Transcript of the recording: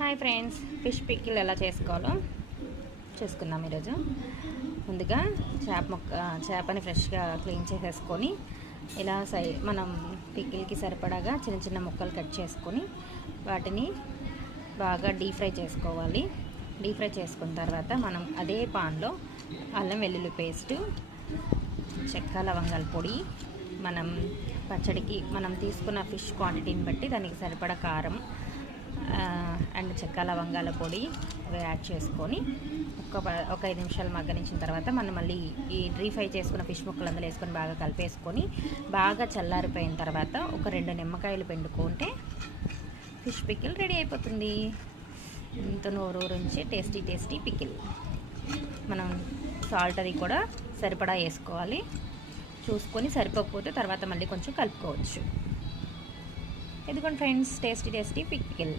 Hi friends, fish pickle ఎలా చేసుకోవాలో చేసుకుందాం ఈరోజు. ముందుగా చేపని ఫ్రెష్గా క్లీన్ చేసేసుకొని ఇలా మనం పికిల్కి సరిపడాగా చిన్న చిన్న ముక్కలు కట్ చేసుకొని వాటిని బాగా డీప్ ఫ్రై చేసుకోవాలి. డీప్ ఫ్రై చేసుకున్న తర్వాత మనం అదే పాన్లో అల్లం వెల్లుల్లి పేస్టు, చెక్క లవంగాల పొడి, మనం పచ్చడికి మనం తీసుకున్న ఫిష్ క్వాంటిటీని బట్టి దానికి సరిపడా కారం అండ్ చెక్క లవంగాల పొడి యాడ్ చేసుకొని ఒక 5 నిమిషాలు మగ్గనించిన తర్వాత మనం మళ్ళీ ఈ డీప్ ఫ్రై చేసుకున్న ఫిష్ ముక్కలు అందులో వేసుకొని బాగా కలిపేసుకొని బాగా చల్లారిపోయిన తర్వాత ఒక 2 నిమ్మకాయలు పిండుకుంటే ఫిష్ పికిల్ రెడీ అయిపోతుంది. ఇంత నోరూరించి టేస్టీ పికిల్. మనం సాల్ట్ అది కూడా సరిపడా వేసుకోవాలి. చూసుకొని సరిపోకపోతే తర్వాత మళ్ళీ కొంచెం కలుపుకోవచ్చు. ఇదిగోండి ఫ్రెండ్స్, టేస్టీ పికిల్.